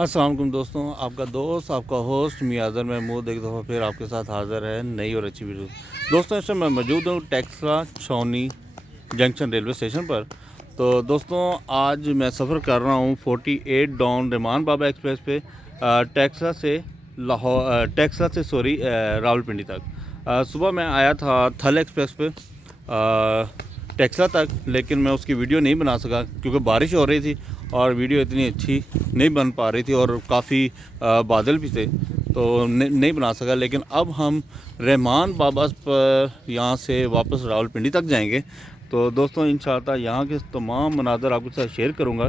अस्सलाम वालेकुम दोस्तों, आपका दोस्त आपका होस्ट मियाज़र महमूद एक दफ़ा फिर आपके साथ हाज़िर है नई और अच्छी वीडियो। दोस्तों इस समय मैं मौजूद हूँ टेक्सला छावनी जंक्शन रेलवे स्टेशन पर। तो दोस्तों आज मैं सफ़र कर रहा हूँ 48 डाउन रहमान बाबा एक्सप्रेस पे टेक्सला से रावलपिंडी तक। सुबह मैं आया था थल एक्सप्रेस पे टेक्सला तक, लेकिन मैं उसकी वीडियो नहीं बना सका क्योंकि बारिश हो रही थी और वीडियो इतनी अच्छी नहीं बन पा रही थी और काफ़ी बादल भी थे, तो नहीं बना सका। लेकिन अब हम रहमान बाबा पर यहाँ से वापस रावलपिंडी तक जाएंगे। तो दोस्तों इंशाअल्लाह यहाँ के तमाम मनाज़र आपके साथ शेयर करूँगा।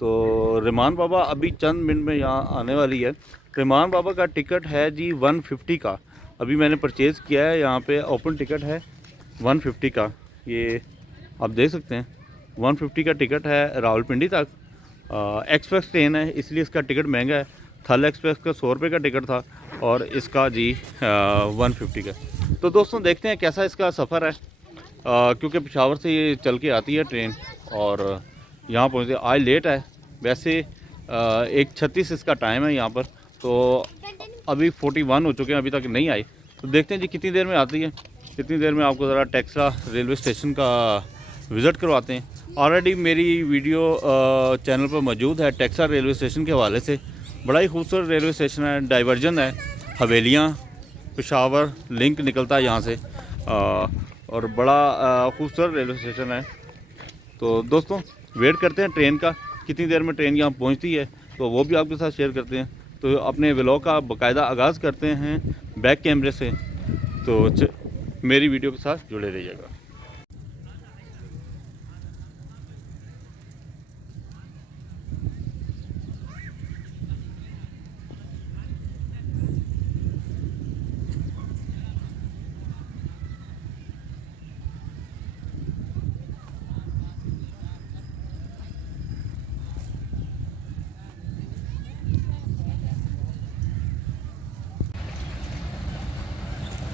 तो रहमान बाबा अभी चंद मिनट में यहाँ आने वाली है। रहमान बाबा का टिकट है जी 150 का। अभी मैंने परचेज़ किया है, यहाँ पे ओपन टिकट है 150 का। ये आप देख सकते हैं 150 का टिकट है रावलपिंडी तक। एक्सप्रेस ट्रेन है इसलिए इसका टिकट महंगा है। थल एक्सप्रेस का 100 रुपये का टिकट था और इसका जी 150 का। तो दोस्तों देखते हैं कैसा इसका सफ़र है, क्योंकि पेशावर से ये चल के आती है ट्रेन और यहाँ पहुँचते आज लेट है। वैसे 1:36 इसका टाइम है यहाँ पर, तो अभी 41 हो चुके हैं, अभी तक नहीं आई। तो देखते हैं जी कितनी देर में आती है। कितनी देर में आपको ज़रा टेक्सला रेलवे स्टेशन का विज़िट करवाते हैं। ऑलरेडी मेरी वीडियो चैनल पर मौजूद है टेक्सला रेलवे स्टेशन के हवाले से। बड़ा ही खूबसूरत रेलवे स्टेशन है, डाइवर्जन है, हवेलियाँ, पेशावर लिंक निकलता है यहाँ से और बड़ा खूबसूरत रेलवे स्टेशन है। तो दोस्तों वेट करते हैं ट्रेन का, कितनी देर में ट्रेन यहाँ पहुँचती है तो वो भी आपके साथ शेयर करते हैं। तो अपने व्लॉग का बाकायदा आगाज़ करते हैं बैक कैमरे से। तो मेरी वीडियो के साथ जुड़े रहिएगा।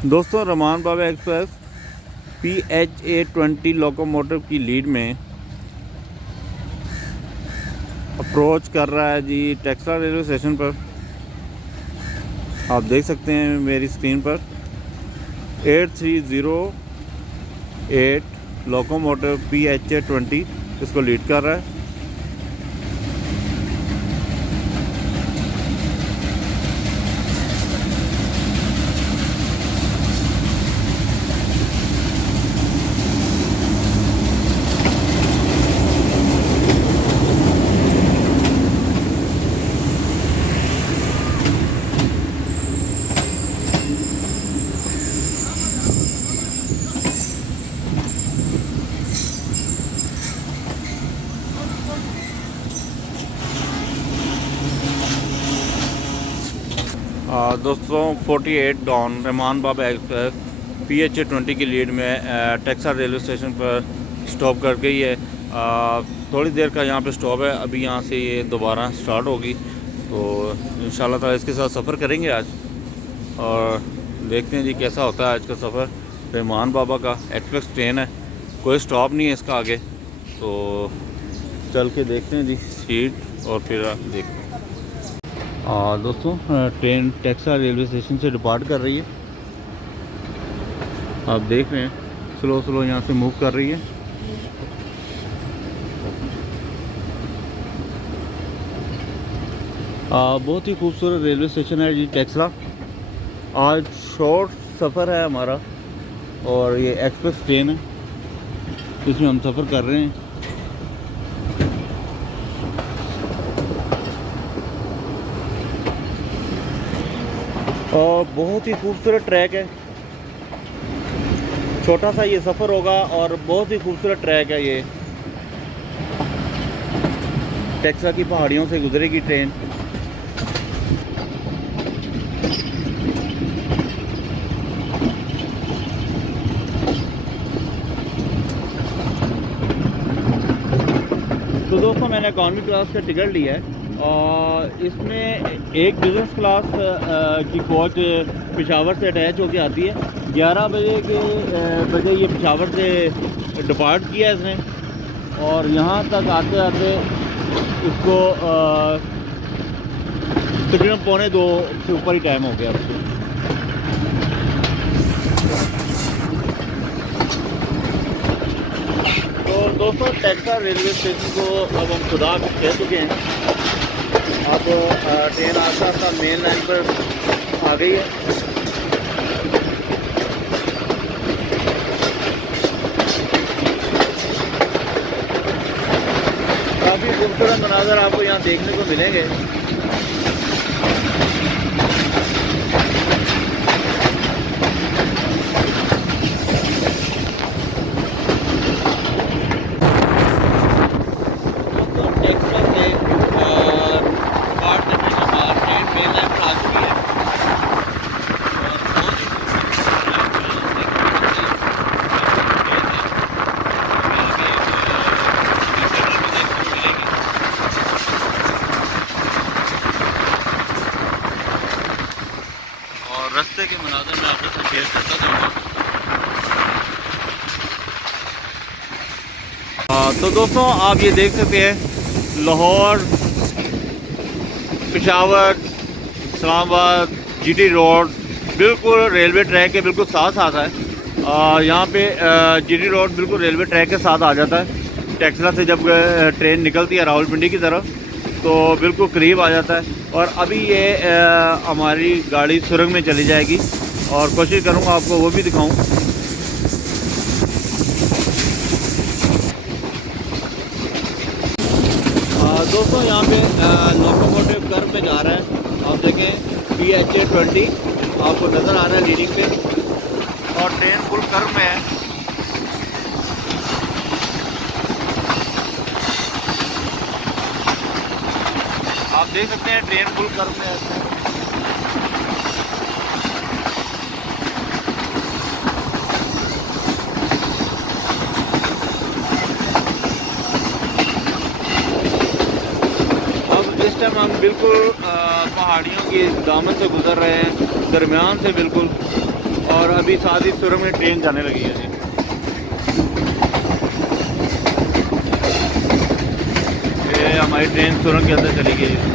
दोस्तों रहमान बाबा एक्सप्रेस PHA-20 लोकोमोटिव की लीड में अप्रोच कर रहा है जी टेक्सला रेलवे स्टेशन पर। आप देख सकते हैं मेरी स्क्रीन पर 8308 लोकोमोटिव PHA-20 इसको लीड कर रहा है। दोस्तों 48 डाउन रहमान बाबा एक्सप्रेस PHA-20 की लीड में टेक्सला रेलवे स्टेशन पर स्टॉप कर गई है। थोड़ी देर का यहाँ पे स्टॉप है, अभी यहाँ से ये दोबारा स्टार्ट होगी। तो इंशाल्लाह ताला इसके साथ सफ़र करेंगे आज और देखते हैं जी कैसा होता है आज का सफ़र। रहमान बाबा का एक्सप्रेस ट्रेन है, कोई स्टॉप नहीं है इसका आगे। तो चल के देखते हैं जी सीट और फिर देखते हैं। दोस्तों ट्रेन टेक्सला रेलवे स्टेशन से डिपार्ट कर रही है। आप देख रहे हैं स्लो स्लो यहाँ से मूव कर रही है। बहुत ही खूबसूरत रेलवे स्टेशन है जी टेक्सला। आज शॉर्ट सफ़र है हमारा और ये एक्सप्रेस ट्रेन है, इसमें हम सफ़र कर रहे हैं। और बहुत ही खूबसूरत ट्रैक है, छोटा सा ये सफ़र होगा और बहुत ही खूबसूरत ट्रैक है ये। टेक्सला की पहाड़ियों से गुजरेगी ट्रेन। तो दोस्तों मैंने इकॉनमी क्लास का टिकट लिया है और इसमें एक बिज़नेस क्लास की कोच पेशावर से अटैच होकर आती है। 11 बजे ये पेशावर से डिपार्ट किया इसने और यहाँ तक आते आते इसको तकरीबन 1:45 से ऊपर ही टाइम हो गया अब तो। तो दोस्तों टेक्सास रेलवे स्टेशन को अब हम खुदा कह चुके हैं। अब ट्रेन आस्ता आस्ता मेन लाइन पर आ गई है। काफ़ी खूबसूरत मनाज़र आपको यहाँ देखने को मिलेंगे। रास्ते के मनाज़र में आपके साथ शेयर करता जाऊँगा। तो दोस्तों आप ये देख सकते हैं लाहौर, पेशावर, इस्लामाबाद जीटी रोड बिल्कुल रेलवे ट्रैक के बिल्कुल साथ साथ है। यहाँ पे जीटी रोड बिल्कुल रेलवे ट्रैक के साथ आ जाता है। टेक्सला से जब ट्रेन निकलती है रावलपिंडी की तरफ तो बिल्कुल करीब आ जाता है। और अभी ये हमारी गाड़ी सुरंग में चली जाएगी और कोशिश करूँगा आपको वो भी दिखाऊँ। दोस्तों यहाँ पे लोकोमोटिव कर्व में जा रहा है। आप देखें PHA 20 आपको नज़र आ रहा है लीडिंग पे और ट्रेन फुल कर्व में है। आप देख सकते हैं ट्रेन फुल कर्व में है। अब इस टाइम हम बिल्कुल पहाड़ियों की दामन से गुजर रहे हैं, दरमियान से बिल्कुल। और अभी साथ ही सुरंग में ट्रेन जाने लगी है जी। ये हमारी ट्रेन सुरंग के अंदर चली गई है।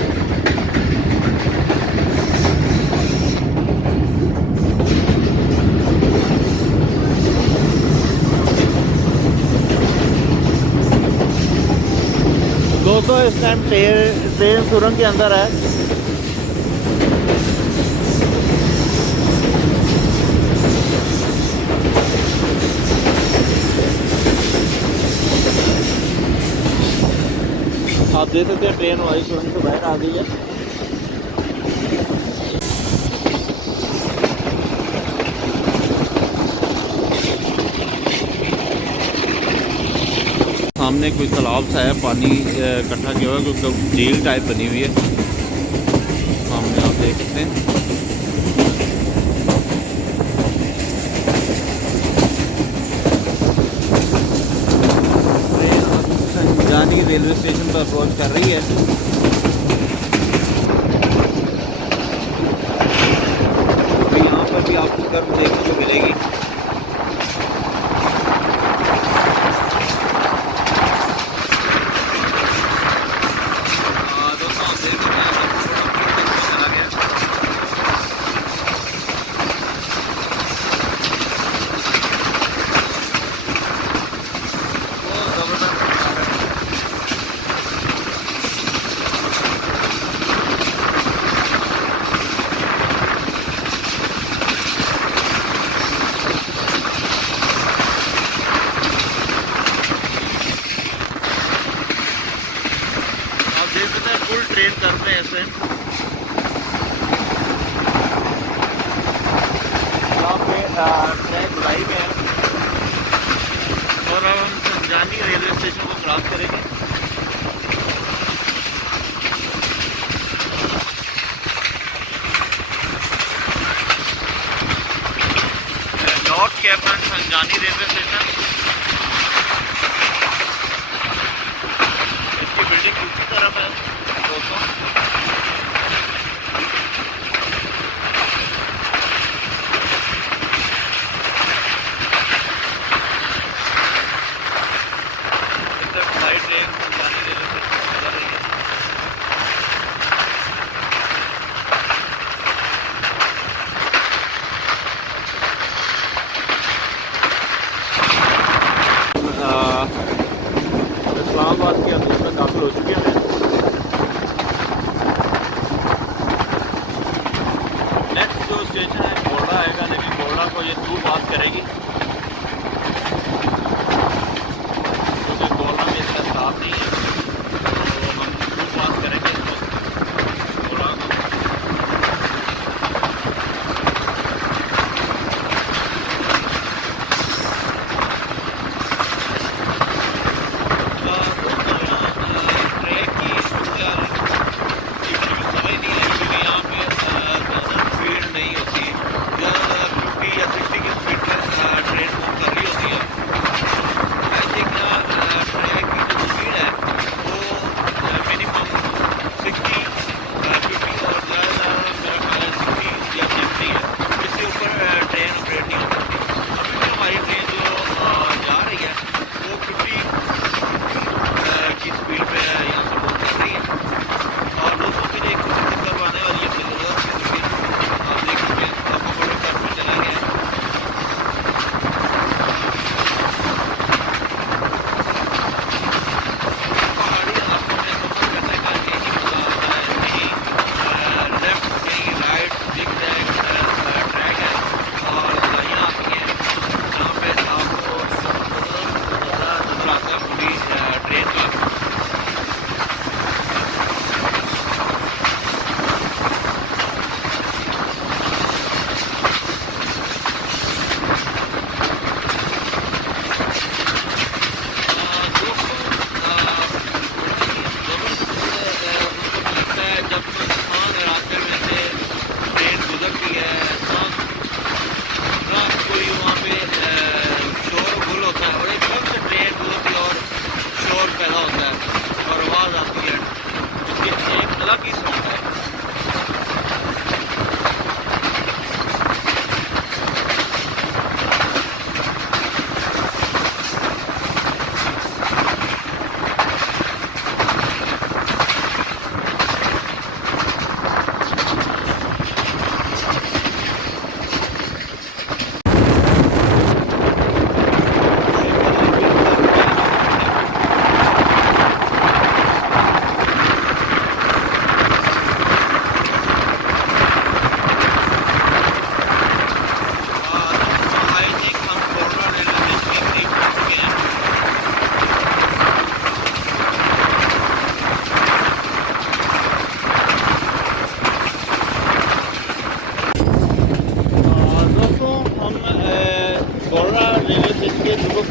दोस्तों इस टाइम ट्रेन सुरंग के अंदर है। आप देख सकते हैं ट्रेन हमारी सुरंग से बाहर आ गई है। सामने कोई तालाब सा है, पानी इकट्ठा किया हुआ है, क्योंकि झील टाइप बनी हुई है। सामने आप देख सकते हैं। संजानी रेलवे स्टेशन पर अप्रोच कर रही है। तो यहाँ पर भी आपको कर्व देखने को मिलेगी। फुल ट्रेन करते हैं ऐसे। यहाँ पे ट्रैक लाइव है और अब हम संजानी रेलवे स्टेशन को क्रॉस करेंगे। North कैंपन संजानी railway station. इसकी बिल्डिंग दूसरी तरफ है दोस्तों। हमारी ट्रेन संजानी रेलवे स्टेशन चला रही है। इस्लामाबाद के अंदर तक दाखिल हो चुके हैं। नेक्स्ट जो स्टेशन है गोल्डा आएगा, लेकिन गोल्डा को ये थ्रू पास करेगी क्योंकि गोल्डा में इसका स्टाफ नहीं है, तो हम थ्रू पास करेंगे इसको गोल्डा को।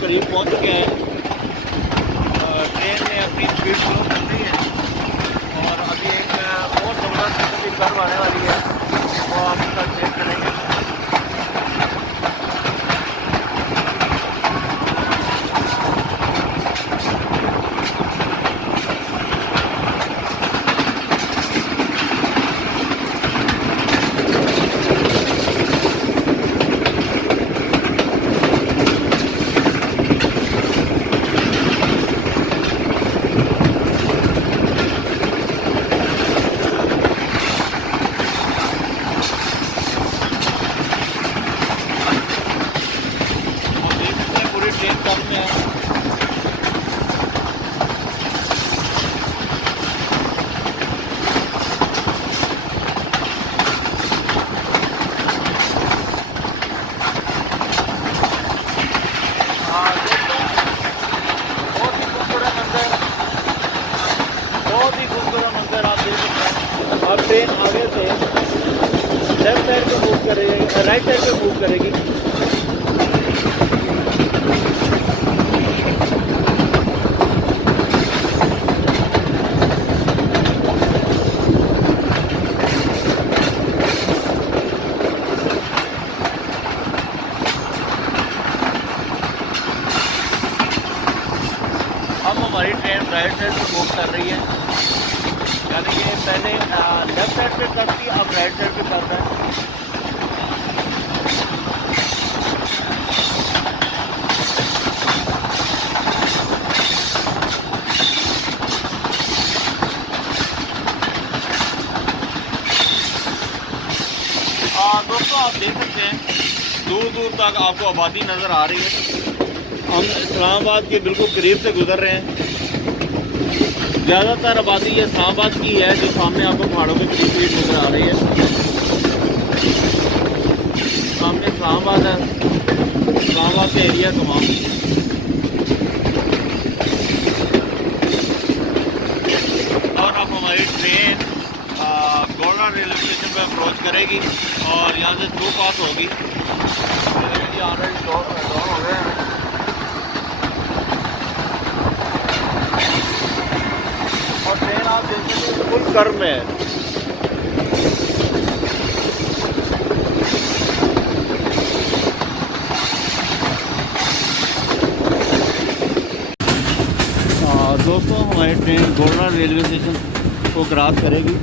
करीब पहुंच चुके हैं। ट्रेन ने अपनी स्पीड स्लो कर दी है और अभी एक बहुत ज़बरदस्त कर्व आने वाली है, वो आप उसका चेक करेंगे। और ट्रेन आगे से लेफ्ट साइड पे मूव करेगी, राइट साइड पे मूव करेगी। अब हमारी ट्रेन राइट साइड पे मूव कर रही है, यानी कि पहले लेफ्ट साइड पे करती, अब राइट साइड पे करता है। दोस्तों आप देख सकते हैं दूर दूर तक आपको आबादी नज़र आ रही है। हम इस्लामाबाद के बिल्कुल करीब से गुजर रहे हैं। ज़्यादातर आबादी ये इस्लामाबाद की है, जो सामने आपको पहाड़ों के करीब नज़र आ रही है। सामने इस्लामाबाद है, इस्लामाबाद का एरिया तमाम। और अब हमारी ट्रेन गोलरा रेलवे स्टेशन पर अप्रोच करेगी और यहाँ से थ्रू पास होगी। ऑलरेडी डॉन हो गए हैं। और ट्रेन आप देख सकते हैं फुल कर्व में है। दोस्तों हमारी ट्रेन गोलरा रेलवे स्टेशन को क्रॉस करेगी।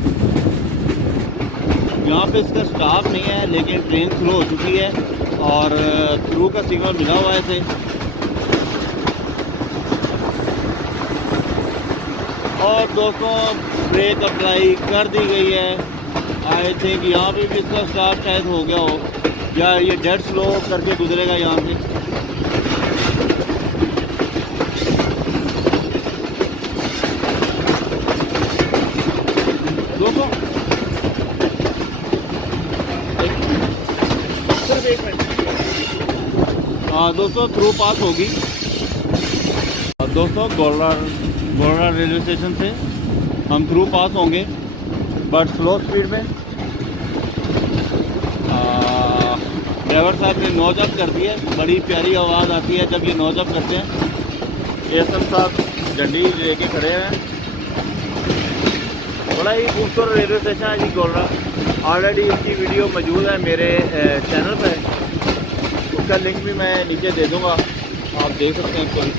यहाँ पे इसका स्टॉप नहीं है, लेकिन ट्रेन स्लो हो चुकी है और थ्रू का सिग्नल मिला हुआ है इसे। और दोस्तों ब्रेक अप्लाई कर दी गई है। आई थिंक यहाँ पे भी इसका स्टॉप शायद हो गया हो, या ये डेड स्लो करके गुजरेगा यहाँ से। दोस्तों दोस्तों थ्रू पास होगी। दोस्तों गोलरा रेलवे स्टेशन से हम थ्रू पास होंगे, बट स्लो स्पीड में। ड्राइवर साहब ने नोज अप कर दिया है। बड़ी प्यारी आवाज़ आती है जब ये नोज अप करते हैं। एसएम साहब झंडी लेके खड़े हैं। बड़ा ही खूबसूरत रेलवे स्टेशन है जी गोलरा। ऑलरेडी इसकी वीडियो मौजूद है मेरे चैनल पर, उसका लिंक भी मैं नीचे दे दूंगा, आप देख सकते हैं।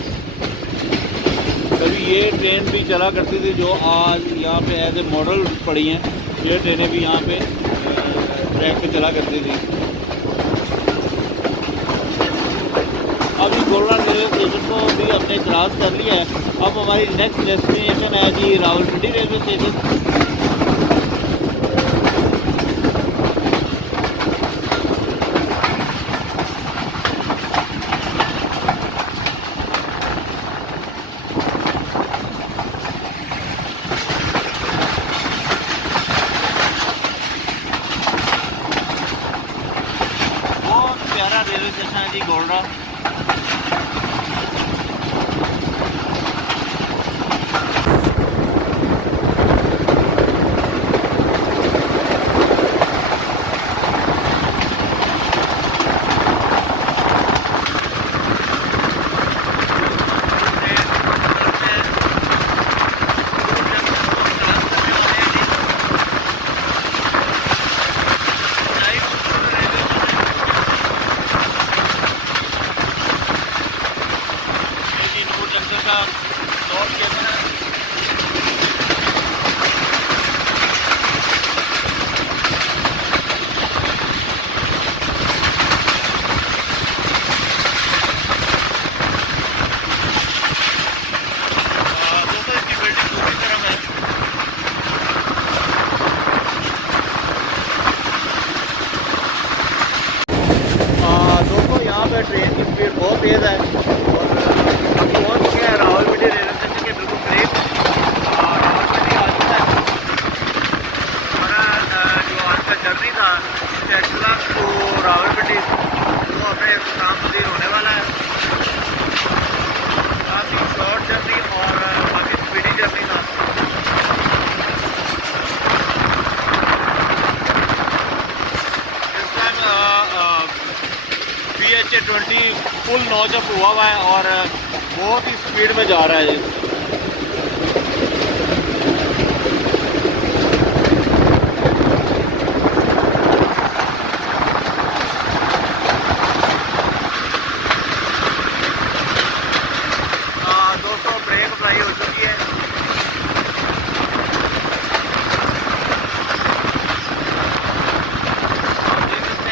कभी ये ट्रेन भी चला करती थी जो आज यहाँ पे एज ए मॉडल पड़ी हैं। ये ट्रेनें भी यहाँ पे ट्रैक पे चला करती थी। अभी गोलरा रेलवे स्टेशन को भी हमने क्रॉस कर लिया है। अब हमारी नेक्स्ट डेस्टिनेशन है जी रावलपिंडी रेलवे स्टेशन। बहुत प्यारा रेलवे स्टेशन है जी गोलरा। ट्रेन की स्पीड बहुत तेज़ है और हम पहुँच चुके हैं रावलपिंडी रेलवे स्टेशन के बिल्कुल करीब। रावलपिंडी आ चुका है। हमारा जो आज का जर्नी था टेक्सला टू रावलपिंडी वो अपने काम मंदिर होने वाला है। काफ़ी शॉर्ट जर्नी और काफ़ी स्पीडी जर्नी था। इस टाइम PH20 फुल नॉचअप हुआ है और बहुत ही स्पीड में जा रहा है ये। दोस्तों ब्रेक अप्लाई हो चुकी है।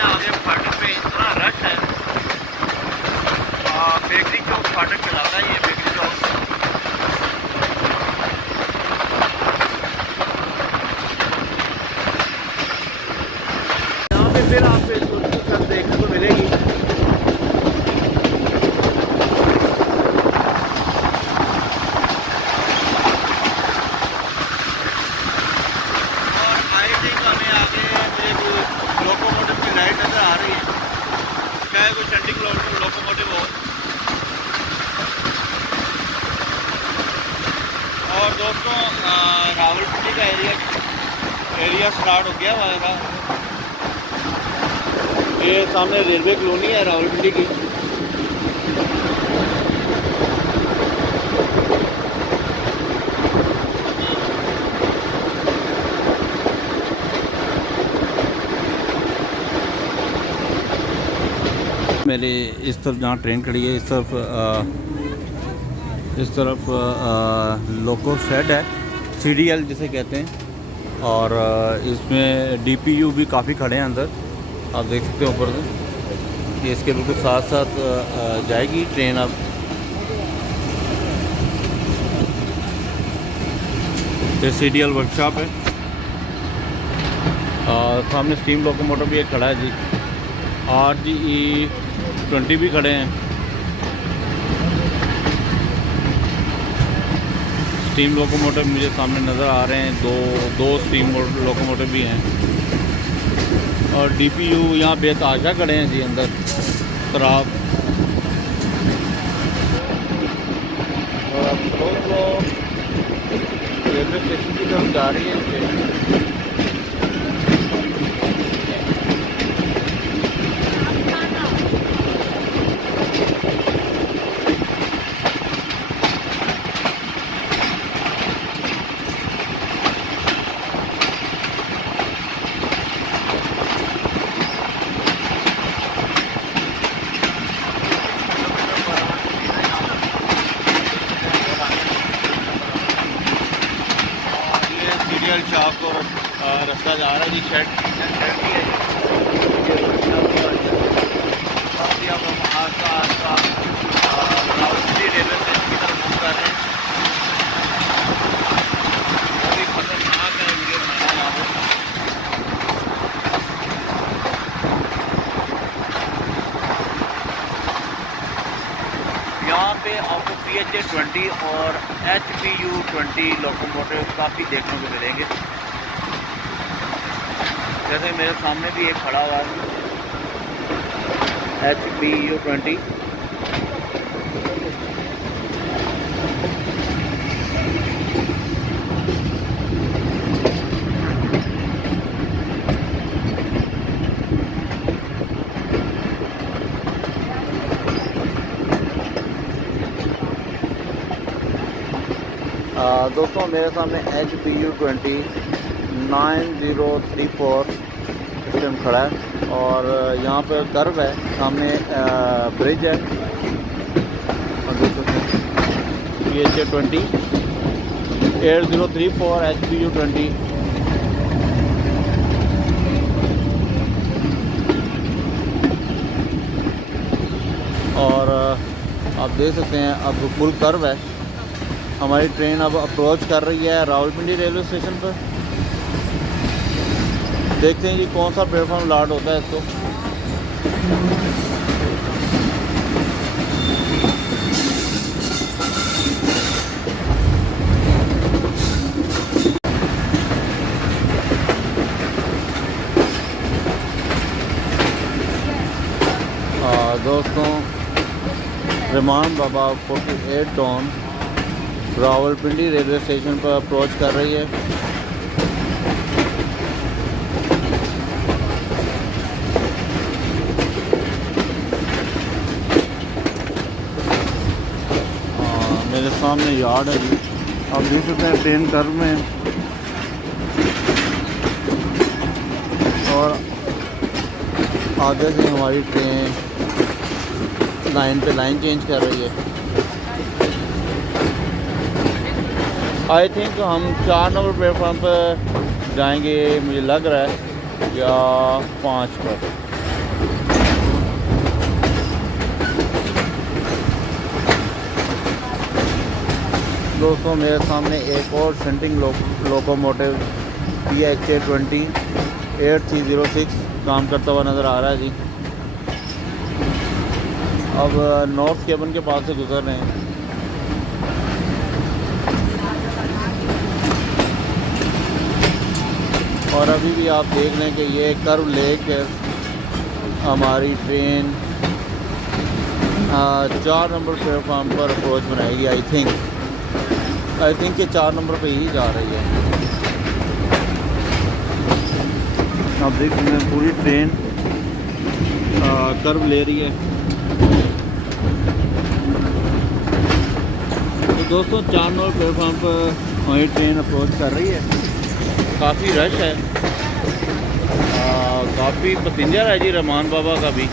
आगे फाटक पे इतना रश है। बेकरी चौक फाटक चलाता है ये बेकरी चौक। यहाँ पे फिर आपको देखने को मिलेगी। रावलपिंडी का एरिया स्टार्ट हो गया हमारा। ये सामने रेलवे कॉलोनी है रावलपिंडी की। मेरे इस तरफ जहाँ ट्रेन खड़ी है इस तरफ लोको शेड है, CDL जिसे कहते हैं। और इसमें DPU भी काफ़ी खड़े हैं अंदर, आप देख सकते हो ऊपर से। ये इसके बिल्कुल साथ साथ जाएगी ट्रेन। अब ये CDL वर्कशॉप है। सामने स्टीम लोकोमोटिव भी एक खड़ा है जी। RGE-20 भी खड़े हैं। स्टीम लोकोमोटिव मुझे सामने नज़र आ रहे हैं, दो स्टीम लोकोमोटिव भी हैं। और DPU यहाँ बेतहाशा खड़े हैं जी अंदर खराब। और अब लोग रेलवे स्टेशन की तरफ जा रही है। शॉप को रास्ता जा रहा है जी। शेड भी है। अब हम रावलपिंडी रेलवे स्टेशन की तरफ मूव कर रहे हैं। अभी खतरनाक है वीडियो बनाना यहाँ पे आपको PHA-20 और HPU-20 लोकोमोटिव काफ़ी देखने को मिलेंगे। जैसे मेरे सामने भी एक खड़ा हुआ है HPU-20। दोस्तों मेरे सामने HPU-20 9034 सिस्टम खड़ा है। और यहाँ पर कर्व है, सामने ब्रिज है। और PHA-20 8034 HPU-20। और आप देख सकते हैं अब फुल कर्व है। हमारी ट्रेन अब अप्रोच कर रही है रावलपिंडी रेलवे स्टेशन पर। देखते हैं जी कौन सा प्लेटफॉर्म लॉट होता है इसको। दोस्तों रहमान बाबा 48 टॉन रावलपिंडी रेलवे स्टेशन पर अप्रोच कर रही है। मेरे सामने यार्ड है जी, आप देख सकते हैं ट्रेन कर्व में। और आगे से हमारी ट्रेन लाइन पे लाइन चेंज कर रही है। आई थिंक हम 4 नंबर प्लेटफॉर्म पर जाएंगे, मुझे लग रहा है, या 5 पर। दोस्तों मेरे सामने एक और सेंटिंग लोकोमोटिव PHA-20 8306 काम करता हुआ नज़र आ रहा है जी। अब नॉर्थ केबन के पास से गुजर रहे हैं। और अभी भी आप देख लें कि ये कर्व लेके हमारी ट्रेन 4 नंबर प्लेटफार्म पर अप्रोच बनाएगी। आई थिंक ये 4 नंबर पे ही जा रही है। आप देख सकते हैं पूरी ट्रेन कर्व ले रही है। तो दोस्तों 4 नंबर प्लेटफॉर्म पर हमारी ट्रेन अप्रोच कर रही है। काफ़ी रश है, काफ़ी पैसेंजर है जी। रहमान बाबा का भी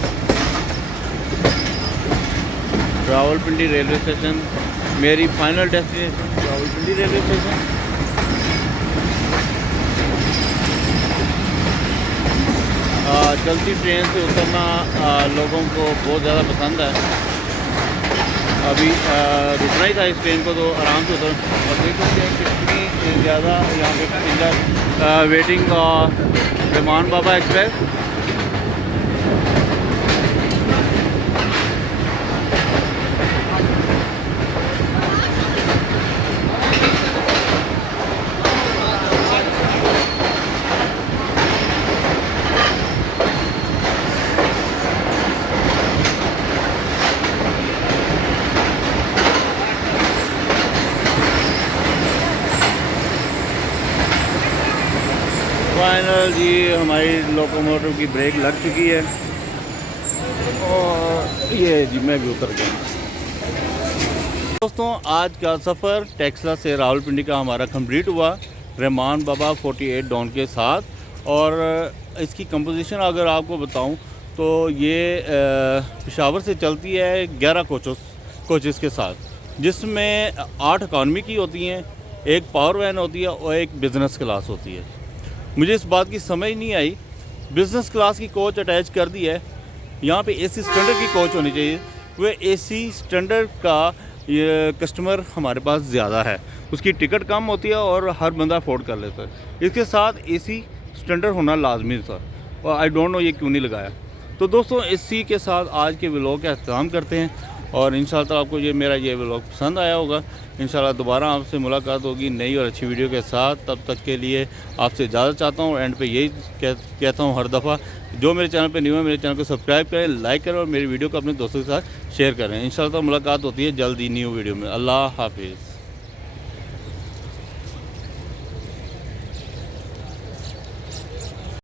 रावलपिंडी रेलवे स्टेशन, मेरी final destination Rawalpindi railway station. चलती ट्रेन से उतरना लोगों को बहुत ज़्यादा पसंद है। अभी रुकना ही था इस ट्रेन को, तो आराम से उतर। और देख सकते हैं कितनी ज़्यादा यहाँ पे पैसेंजर वेटिंग रहमान बाबा एक्सप्रेस। फाइनल जी हमारी लोकोमोटिव की ब्रेक लग चुकी है और ये जी मैं भी उतर गया। दोस्तों आज का सफ़र टेक्सला से रावलपिंडी का हमारा कंप्लीट हुआ रहमान बाबा 48 डॉन के साथ। और इसकी कंपोजिशन अगर आपको बताऊं तो ये पेशावर से चलती है 11 कोचेस के साथ, जिसमें 8 इकॉनमी की होती हैं, एक पावर वैन होती है और एक बिज़नेस क्लास होती है। मुझे इस बात की समझ नहीं आई, बिज़नेस क्लास की कोच अटैच कर दी है। यहाँ पे एसी स्टैंडर्ड की कोच होनी चाहिए। वह एसी स्टैंडर्ड का ये कस्टमर हमारे पास ज़्यादा है, उसकी टिकट कम होती है और हर बंदा अफोर्ड कर लेता है। इसके साथ एसी स्टैंडर्ड होना लाजमी था और आई डोंट नो ये क्यों नहीं लगाया। तो दोस्तों इसी के साथ आज के व्लॉग का अख्ताम करते हैं और इंशाल्लाह आपको मेरा ये व्लॉग पसंद आया होगा। इंशाल्लाह दोबारा आपसे मुलाकात होगी नई और अच्छी वीडियो के साथ। तब तक के लिए आपसे इजाज़त चाहता हूँ। एंड पे यही कहता हूँ हर दफ़ा, जो मेरे चैनल पे न्यू है मेरे चैनल को सब्सक्राइब करें, लाइक करें और मेरी वीडियो को अपने दोस्तों के साथ शेयर करें। इंशाल्लाह मुलाकात होती है जल्दी न्यू वीडियो में। अल्लाह हाफिज़।